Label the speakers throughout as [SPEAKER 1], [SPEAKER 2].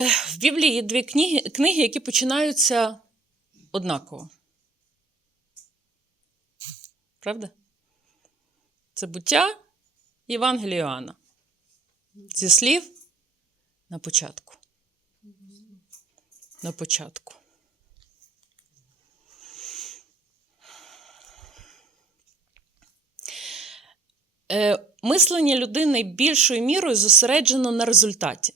[SPEAKER 1] В Біблії є дві книги, книги, які починаються однаково. Правда? Це буття Євангелія Іоанна. Зі слів на початку. На початку. Е, мислення людини більшою мірою зосереджено на результаті.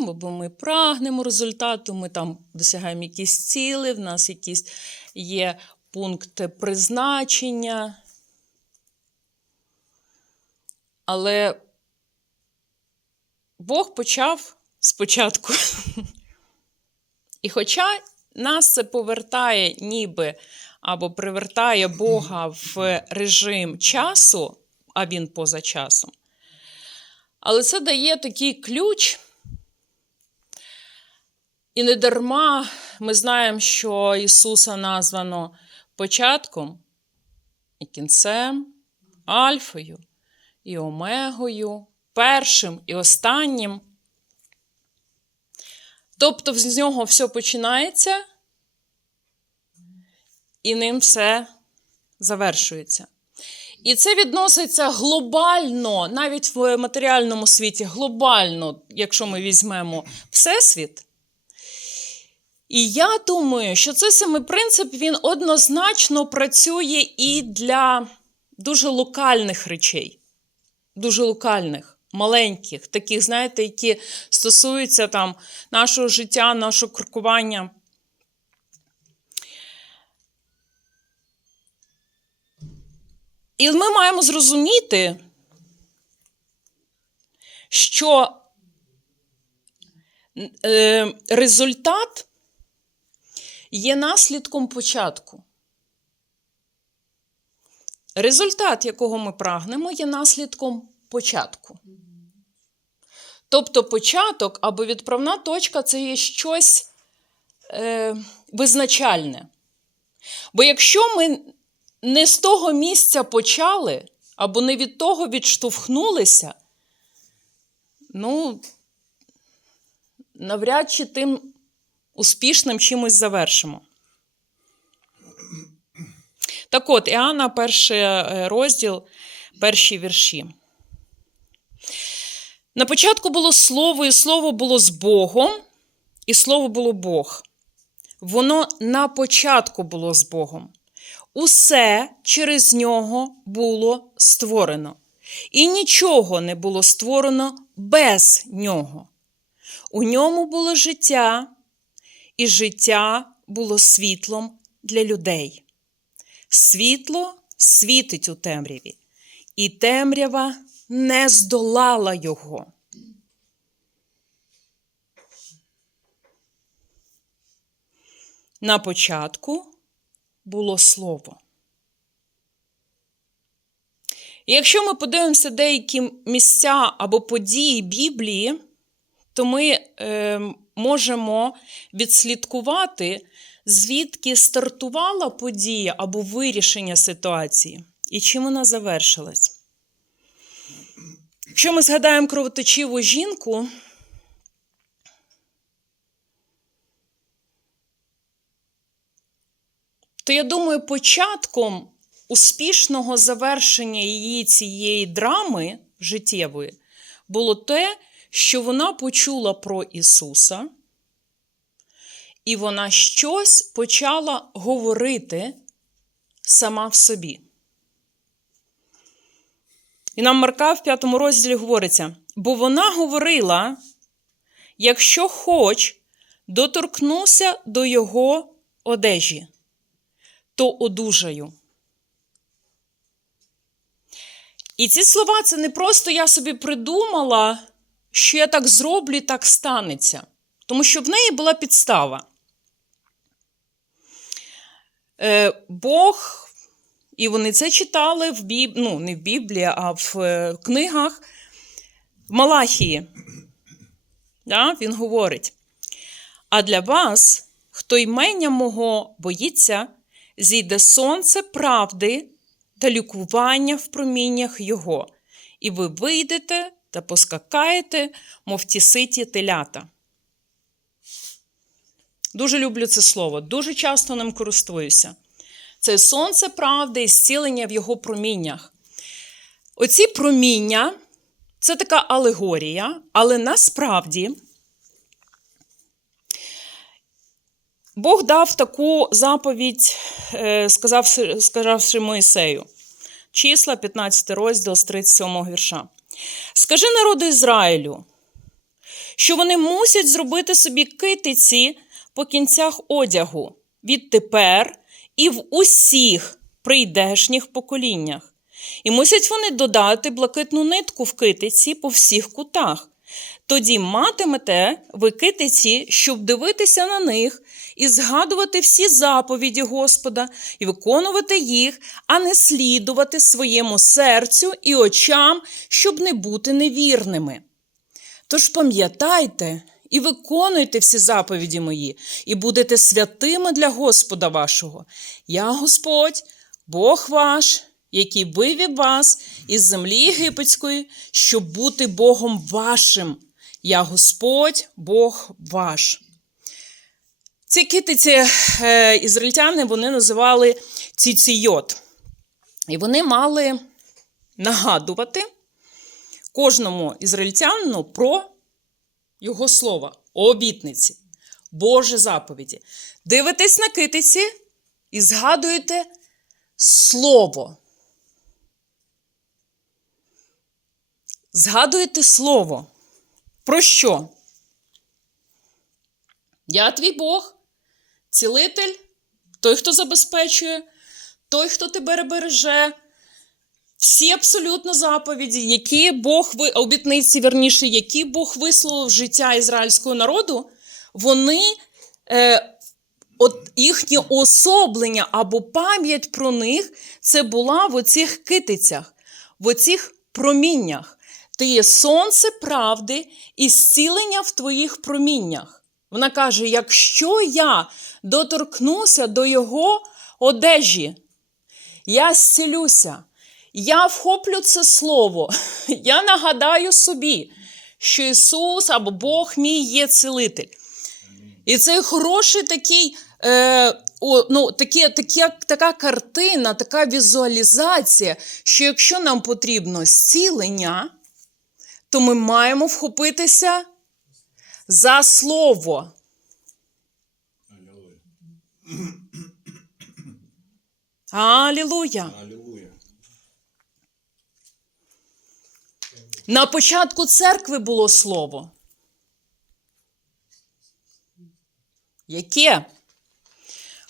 [SPEAKER 1] Ну, бо ми прагнемо результату, ми там досягаємо якісь ціли, в нас якісь є пункти призначення. Але Бог почав спочатку. І хоча нас це повертає ніби або привертає Бога в режим часу, а він поза часом, але це дає такий ключ. І не дарма ми знаємо, що Ісуса названо початком і кінцем, альфою і омегою, першим і останнім. Тобто з нього все починається, і ним все завершується. І це відноситься глобально, навіть в матеріальному світі, глобально, якщо ми візьмемо Всесвіт. І я думаю, що цей самий принцип він однозначно працює і для дуже локальних речей, дуже локальних, маленьких, таких, знаєте, які стосуються там нашого життя, нашого крокування. І ми маємо зрозуміти, що е, результат є наслідком початку. Результат, якого ми прагнемо, є наслідком початку. Тобто початок або відправна точка це є щось е, визначальне. Бо якщо ми не з того місця почали, або не від того відштовхнулися, ну, навряд чи тим успішним чимось завершимо. Так от, Іоанна, перший е, розділ, перші вірші. На початку було слово, і слово було з Богом, і слово було Бог. Воно на початку було з Богом. Усе через нього було створено, і нічого не було створено без нього. У ньому було життя, і життя було світлом для людей. Світло світить у темряві, і темрява не здолала його. На початку було слово. І якщо ми подивимося деякі місця або події Біблії, то ми е, можемо відслідкувати, звідки стартувала подія або вирішення ситуації, і чим вона завершилась. Якщо ми згадаємо кровоточиву жінку, то я думаю, початком успішного завершення її цієї драми життєвої було те, що вона почула про Ісуса, і вона щось почала говорити сама в собі. І нам Марка в п'ятому розділі говориться: бо вона говорила, якщо хоч доторкнуся до його одежі, то одужаю. І ці слова це не просто я собі придумала, що я так зроблю і так станеться. Тому що в неї була підстава. Е, Бог, і вони це читали в Біб... ну, не в Біблії, а в е, книгах в Малахії. Да? Він говорить: а для вас, хто ймення мого боїться, зійде сонце правди та лікування в проміннях Його, і ви вийдете та поскакаєте, мов ті ситі телята. Дуже люблю це слово, дуже часто ним користуюся. Це сонце правди і зцілення в його проміннях. Оці проміння це така алегорія, але насправді Бог дав таку заповідь, е, сказавши, Моїсею. Числа, 15 розділ з 37 вірша. Скажи народу Ізраїлю, що вони мусять зробити собі китиці по кінцях одягу відтепер і в усіх прийдешніх поколіннях. І мусять вони додати блакитну нитку в китиці по всіх кутах. Тоді матимете ви китиці, щоб дивитися на них і згадувати всі заповіді Господа, і виконувати їх, а не слідувати своєму серцю і очам, щоб не бути невірними. Тож пам'ятайте і виконуйте всі заповіді мої, і будете святими для Господа вашого. Я Господь, Бог ваш, який вивів вас із землі єгипетської, щоб бути Богом вашим. Я Господь, Бог ваш. Ці китиці е, ізраїльтяни вони називали ціційот. І вони мали нагадувати кожному ізраїльтянину про його слова, обітниці, Божі заповіді. Дивитесь на китиці і згадуєте слово. Згадуєте слово. Про що? Я твій Бог, цілитель, той, хто забезпечує, той, хто тебе береже. Всі абсолютно заповіді, які Бог ви обітниці, верніше, які Бог висловив життя ізраїльського народу, вони е, от їхнє особлення або пам'ять про них це була в оцих китицях, в оцих проміннях. Ти є сонце правди і зцілення в твоїх проміннях. Вона каже: якщо я доторкнуся до його одежі, я зцілюся. Я вхоплю це слово. Я нагадаю собі, що Ісус або Бог мій є цілитель. І це хороший такий, е, о, ну, такі, такі, така картина, така візуалізація, що якщо нам потрібно зцілення, то ми маємо вхопитися за слово. Алілуя! На початку церкви було слово. Яке?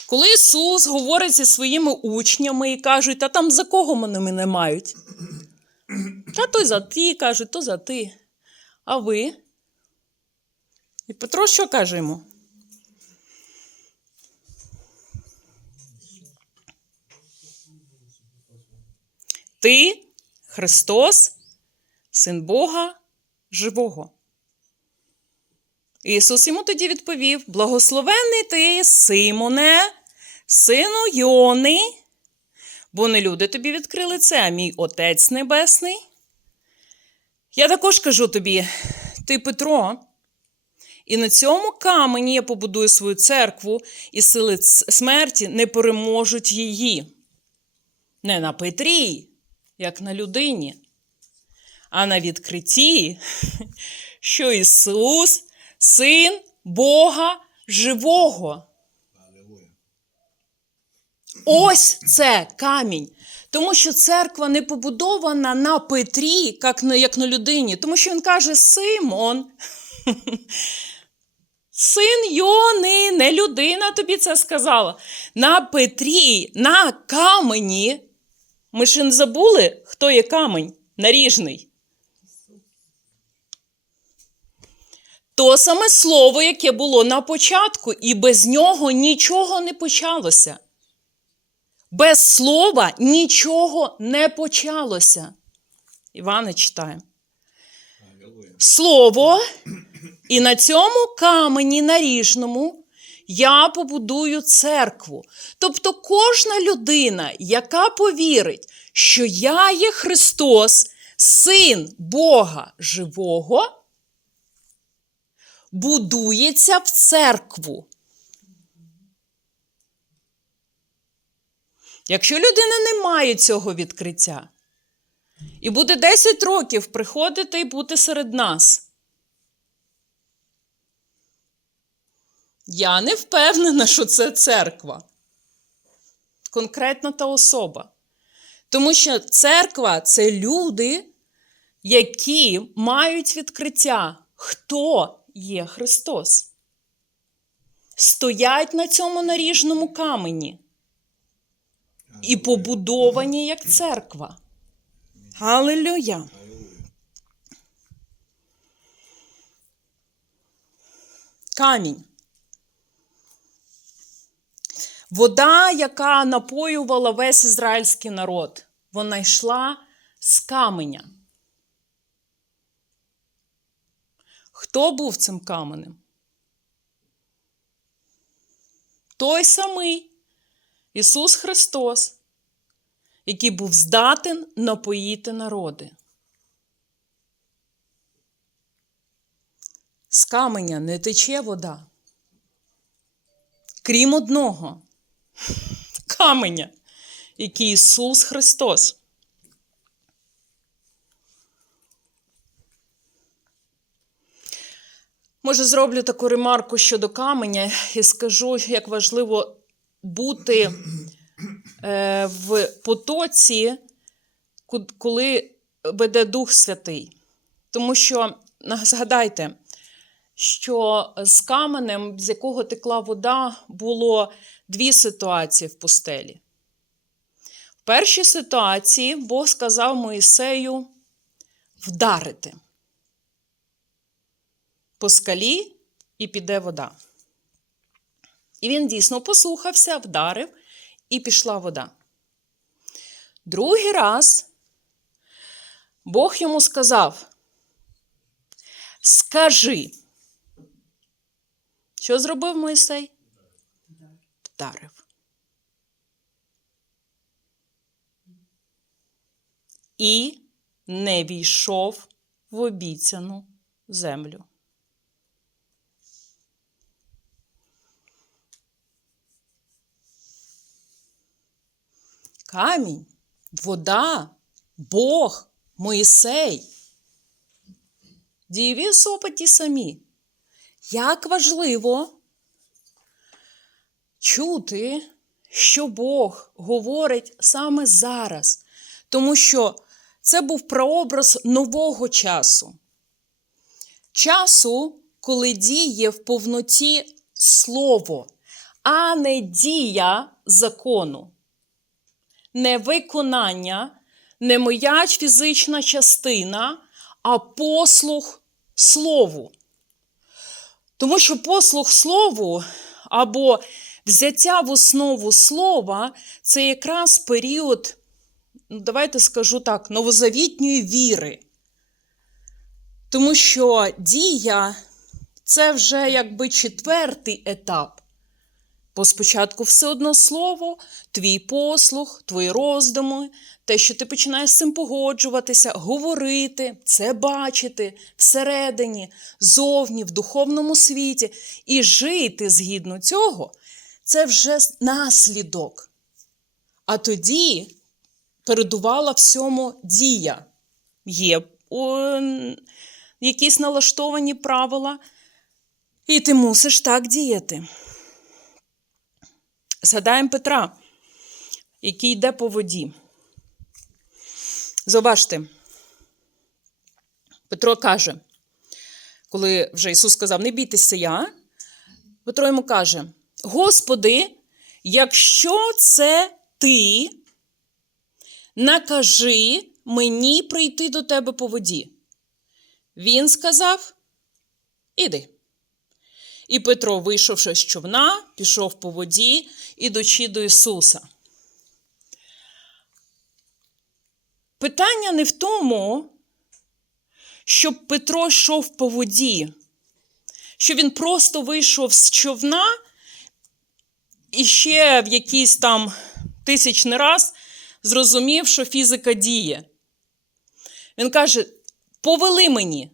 [SPEAKER 1] Коли Ісус говорить зі своїми учнями і кажуть, та там за кого мене мають? Та то за ти, кажуть, то за ти. А ви? І Петро що каже йому? Ти, Христос, Син Бога живого. Ісус йому тоді відповів: Благословений ти, Симоне, сину Йони, бо не люди тобі відкрили це, а мій Отець Небесний. Я також кажу тобі, ти Петро, і на цьому камені я побудую свою церкву, і сили смерті не переможуть її. Не на Петрі, як на людині, а на відкритті, що Ісус син Бога живого. Ось це камінь. Тому що церква не побудована на Петрі, як на, як на людині. Тому що він каже: Симон, син Йони, не людина тобі це сказала. На Петрі, на камені. Ми ж не забули, хто є камень наріжний. То саме слово, яке було на початку, і без нього нічого не почалося. Без слова нічого не почалося. Івана.
[SPEAKER 2] Аллилуйя.
[SPEAKER 1] Слово, і на цьому камені наріжному я побудую церкву. Тобто кожна людина, яка повірить, що я є Христос, син Бога живого, будується в церкву. Якщо людина не має цього відкриття і буде 10 років приходити і бути серед нас, я не впевнена, що це церква. Конкретна та особа. Тому що церква це люди, які мають відкриття, хто є Христос. Стоять на цьому наріжному камені і побудовані як церква. Галилюя! Камінь. Вода, яка напоювала весь ізраїльський народ, вона йшла з каменя. Хто був цим каменем? Той самий Ісус Христос, який був здатен напоїти народи. З каменя не тече вода. Крім одного каменя, який Ісус Христос. Може, зроблю таку ремарку щодо каменя і скажу, як важливо бути е, в потоці, коли веде Дух Святий. Тому що згадайте, що з каменем, з якого текла вода, було дві ситуації в пустелі. В першій ситуації Бог сказав Моїсею вдарити по скалі і піде вода. І він дійсно послухався, вдарив, і пішла вода. Другий раз Бог йому сказав: Скажи, що зробив Мойсей? Вдарив. І не війшов в обіцяну землю. Камінь, вода, Бог, Моїсей. Дієві особи ті самі. Як важливо чути, що Бог говорить саме зараз, тому що це був прообраз нового часу. Часу, коли діє в повноті слово, а не дія закону. Не виконання, не моя фізична частина, а послух слову. Тому що послух слову або взяття в основу слова це якраз період, ну, давайте скажу так, новозавітньої віри. Тому що дія це вже якби четвертий етап. Бо спочатку все одно слово, твій послух, твої роздуми, те, що ти починаєш з цим погоджуватися, говорити, це бачити всередині, зовні, в духовному світі, і жити згідно цього, це вже наслідок. А тоді передувала всьому дія. Є о, якісь налаштовані правила, і ти мусиш так діяти. Згадаємо Петра, який йде по воді. Зауважте, Петро каже, коли вже Ісус сказав, не бійтеся я, Петро йому каже: Господи, якщо це ти, накажи мені прийти до тебе по воді. Він сказав: Іди. І Петро, вийшовши з човна, пішов по воді, ідучи до Ісуса. Питання не в тому, щоб Петро йшов по воді, що він просто вийшов з човна і ще в якийсь там тисячний раз зрозумів, що фізика діє. Він каже: повели мені,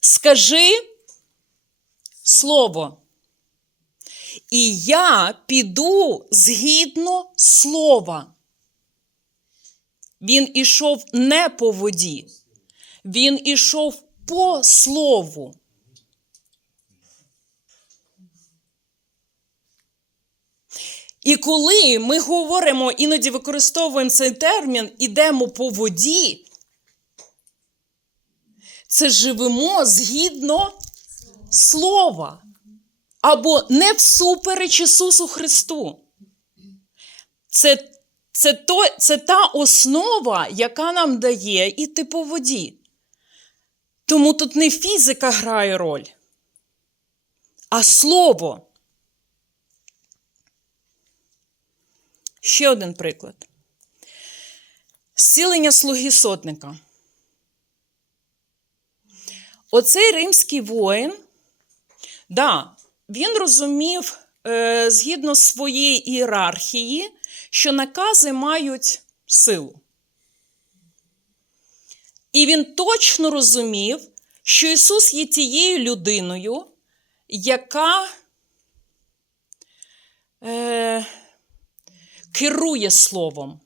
[SPEAKER 1] скажи, слово. І я піду згідно слова. Він ішов не по воді, він ішов по слову. І коли ми говоримо, іноді використовуємо цей термін ідемо по воді, це живемо згідно слова. Або не всупереч Ісусу Христу. Це, це, то, це та основа, яка нам дає іти по воді. Тому тут не фізика грає роль, а слово. Ще один приклад. Зцілення слуги сотника. Оцей римський воїн, да, він розумів е, згідно своєї ієрархії, що накази мають силу. І він точно розумів, що Ісус є тією людиною, яка е, керує Словом.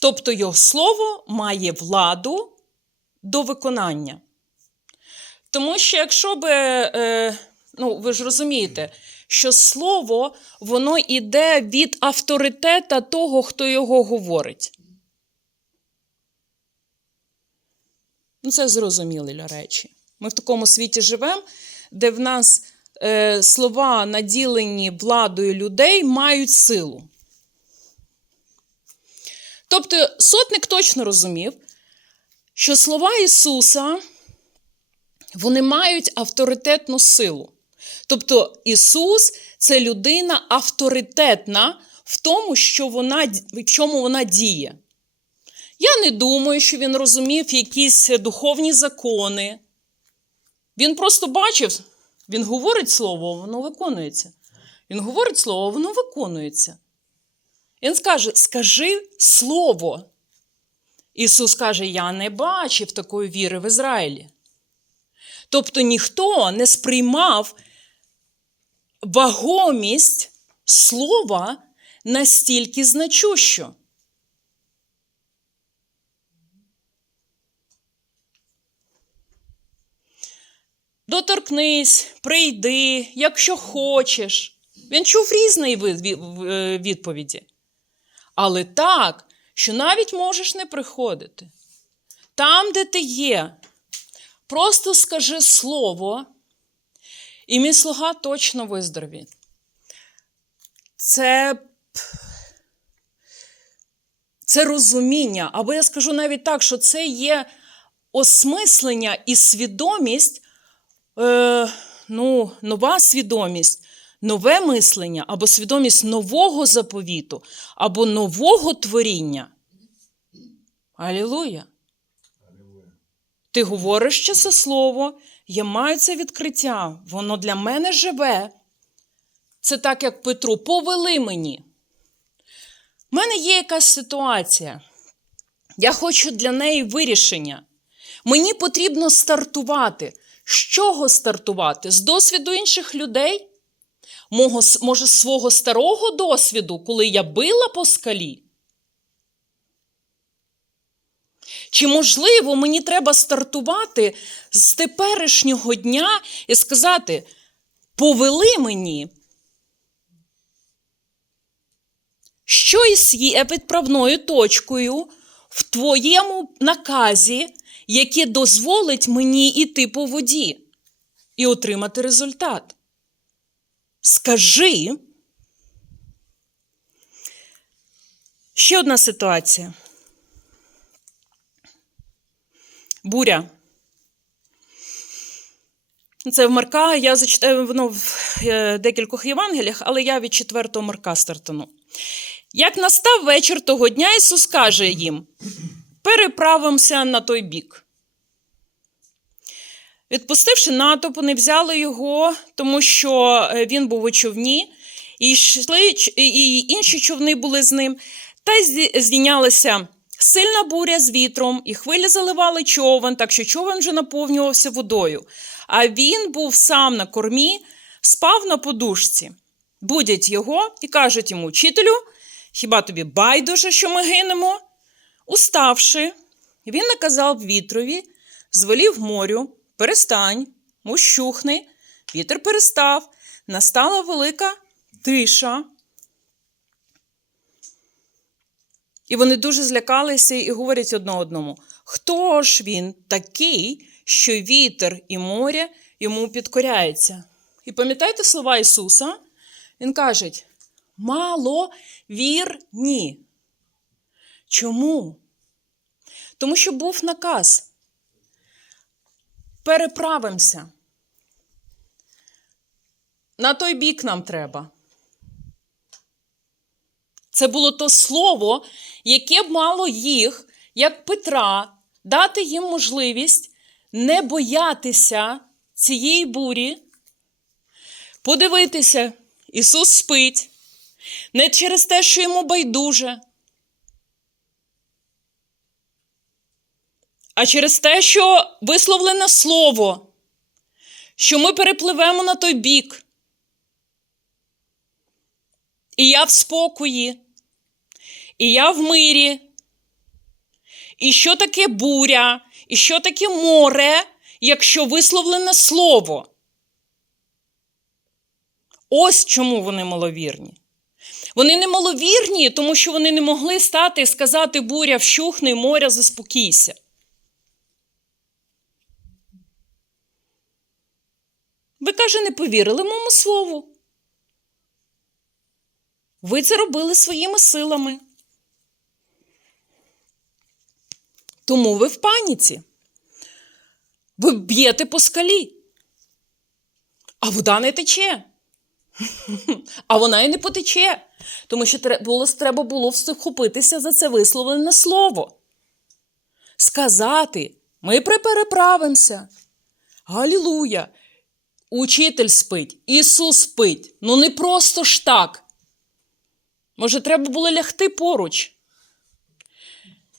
[SPEAKER 1] Тобто його слово має владу до виконання. Тому що якщо би, е, ну ви ж розумієте, що слово воно йде від авторитета того, хто його говорить. Ну, це зрозумілі речі. Ми в такому світі живемо, де в нас е, слова, наділені владою людей, мають силу. Тобто сотник точно розумів, що слова Ісуса вони мають авторитетну силу. Тобто Ісус це людина авторитетна в тому, що вона, в чому вона діє. Я не думаю, що він розумів якісь духовні закони. Він просто бачив, він говорить слово, воно виконується. Він говорить слово, воно виконується. Він скаже: скажи слово. Ісус каже: Я не бачив такої віри в Ізраїлі. Тобто ніхто не сприймав вагомість слова настільки значущо. Доторкнись, прийди, якщо хочеш. Він чув різні е, відповіді. Але так, що навіть можеш не приходити. Там, де ти є, просто скажи слово, і мій слуга точно виздоровіє. Це, це розуміння, або я скажу навіть так, що це є осмислення і свідомість, е, ну, нова свідомість, нове мислення, або свідомість нового заповіту, або нового творіння. Алілуя! Ти говориш ще це слово, я маю це відкриття, воно для мене живе. Це так, як Петру, повели мені. У мене є якась ситуація. Я хочу для неї вирішення. Мені потрібно стартувати. З чого стартувати? З досвіду інших людей? Мого, може, з свого старого досвіду, коли я била по скалі? Чи, можливо, мені треба стартувати з теперішнього дня і сказати: повели мені, що є відправною точкою в твоєму наказі, яке дозволить мені йти по воді і отримати результат. Скажи. Ще одна ситуація. Буря. Це в Марка, я зачитаю воно в е, декількох Євангеліях, але я від четвертого Марка стартану. Як настав вечір того дня, Ісус каже їм: переправимося на той бік. Відпустивши натовп, вони взяли його, тому що е, він був у човні, і йшли, і інші човни були з ним, та й здійнялася Сильна буря з вітром, і хвилі заливали човен, так що човен вже наповнювався водою. А він був сам на кормі, спав на подушці. Будять його і кажуть йому: Вчителю, хіба тобі байдуже, що ми гинемо? Уставши, він наказав вітрові, звелів морю, перестань, ущухни. Вітер перестав, настала велика тиша. І вони дуже злякалися і говорять одне одному: хто ж він такий, що вітер і море йому підкоряється? І пам'ятаєте слова Ісуса? Він каже: мало вірні. Чому? Тому що був наказ. Переправимося. На той бік нам треба. Це було то слово, яке б мало їх, як Петра, дати їм можливість не боятися цієї бурі, подивитися, Ісус спить, не через те, що йому байдуже, а через те, що висловлене слово, що ми перепливемо на той бік. І я в спокої, і я в мирі. І що таке буря, і що таке море, якщо висловлене слово? Ось чому вони маловірні. Вони не маловірні, тому що вони не могли стати і сказати буря вщухни, моря заспокійся. Ви, каже, не повірили моєму слову. Ви це робили своїми силами. Тому ви в паніці. Ви б'єте по скалі. А вода не тече. А вона і не потече. Тому що треба було вхопитися за це висловлене слово. Сказати: ми переправимося. Галілуя! Учитель спить, Ісус спить. Ну не просто ж так. Може, треба було лягти поруч.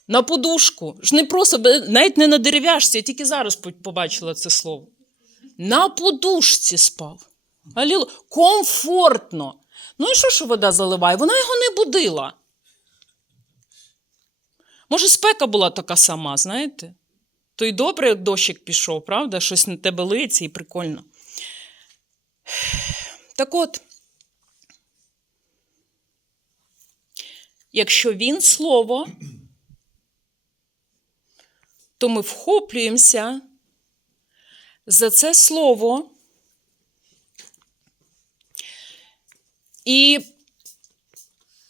[SPEAKER 1] На подушку. Ж не просто, навіть не на дерев'яшці, я тільки зараз побачила це слово. На подушці спав. Алілу. Комфортно. Ну і що, що вода заливає? Вона його не будила. Може, спека була така сама, знаєте? То й добре, як дощик пішов, правда? Щось на тебе лиється і прикольно. Так от. Якщо він слово, то ми вхоплюємося за це слово. І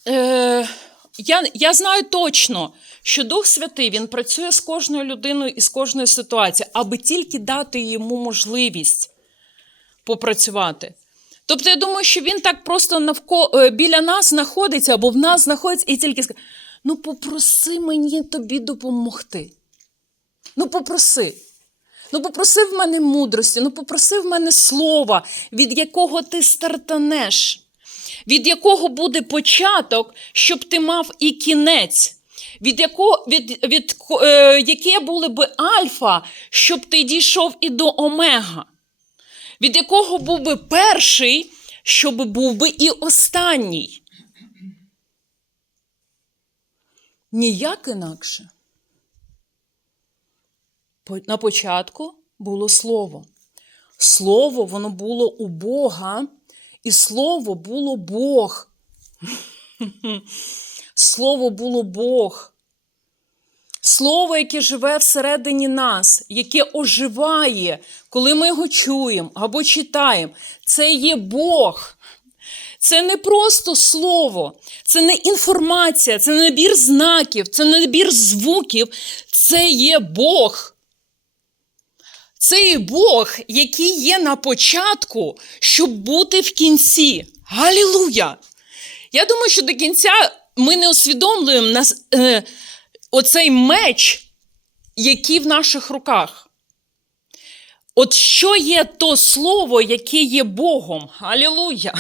[SPEAKER 1] е, я, я знаю точно, що Дух Святий він працює з кожною людиною і з кожною ситуацією, аби тільки дати йому можливість попрацювати. Тобто, я думаю, що він так просто навко... е, біля нас знаходиться або в нас знаходиться і тільки скаже: ну попроси мені тобі допомогти. Ну, попроси. Ну, попроси в мене мудрості, ну попроси в мене слова, від якого ти стартанеш, від якого буде початок, щоб ти мав і кінець, від якого, від, від, е, яке були би альфа, щоб ти дійшов і до омега, від якого був би перший, щоб був би і останній. Ніяк інакше. На початку було слово. Слово, воно було у Бога, і слово було Бог. Слово було Бог. Слово, яке живе всередині нас, яке оживає, коли ми його чуємо або читаємо, це є Бог. Це не просто слово, це не інформація, це не набір знаків, це не набір звуків, це є Бог. Це є Бог, який є на початку, щоб бути в кінці. Галілуя! Я думаю, що до кінця ми не усвідомлюємо нас, е, оцей меч, який в наших руках. От що є то слово, яке є Богом? Алілуя!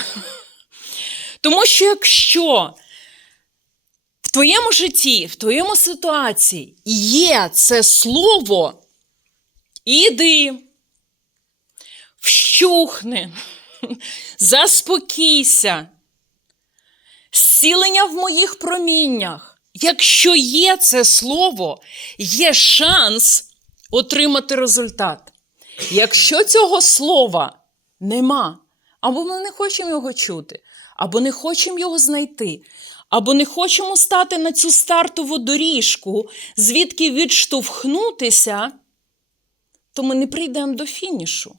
[SPEAKER 1] Тому що якщо в твоєму житті, в твоєму ситуації є це слово, іди, вщухни, заспокійся, зцілення в моїх проміннях. Якщо є це слово, є шанс отримати результат. Якщо цього слова нема, або ми не хочемо його чути, або не хочемо його знайти, або не хочемо стати на цю стартову доріжку, звідки відштовхнутися, то ми не прийдемо до фінішу.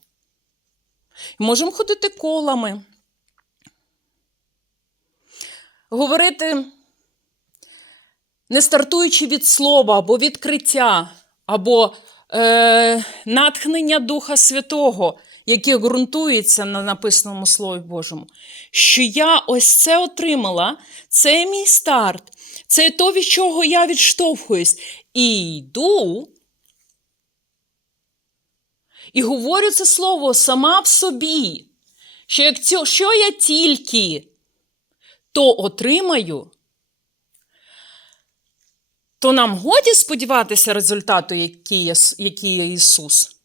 [SPEAKER 1] Можемо ходити колами, говорити, не стартуючи від слова або відкриття, або е, натхнення Духа Святого, яке ґрунтується на написаному Слові Божому, що я ось це отримала, це мій старт, це то, від чого я відштовхуюсь, і йду. І говорю це слово сама в собі, що якщо що я тільки то отримаю, то нам годі сподіватися результату, який є, який є Ісус.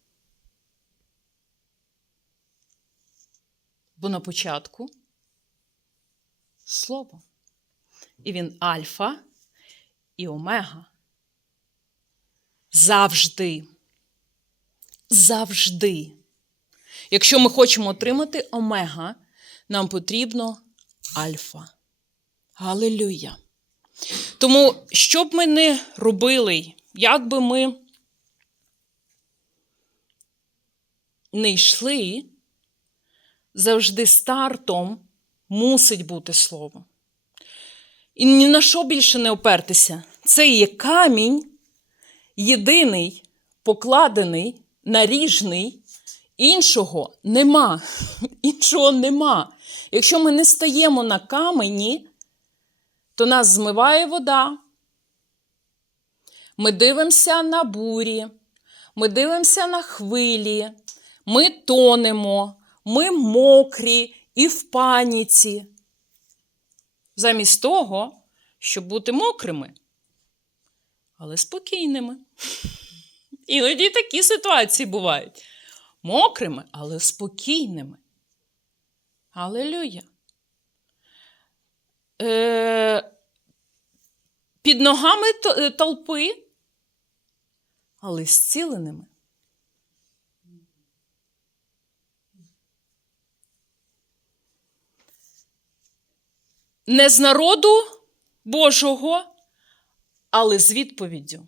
[SPEAKER 1] Бо на початку Слово. І він альфа і омега. Завжди. Завжди. Якщо ми хочемо отримати омега, нам потрібно альфа. Галилюя. Тому, що б ми не робили, як би ми не йшли, завжди стартом мусить бути слово. І ні на що більше не опертися. Це є камінь, єдиний, покладений, наріжний. Іншого нема. Іншого нема. Якщо ми не стаємо на камені, то нас змиває вода. Ми дивимося на бурі, ми дивимося на хвилі, ми тонемо, ми мокрі і в паніці. Замість того, щоб бути мокрими, але спокійними. Іноді такі ситуації бувають. Мокрими, але спокійними. Алелюя. Е, під ногами е, толпи, але зціленими. Не з народу Божого, але з відповіддю.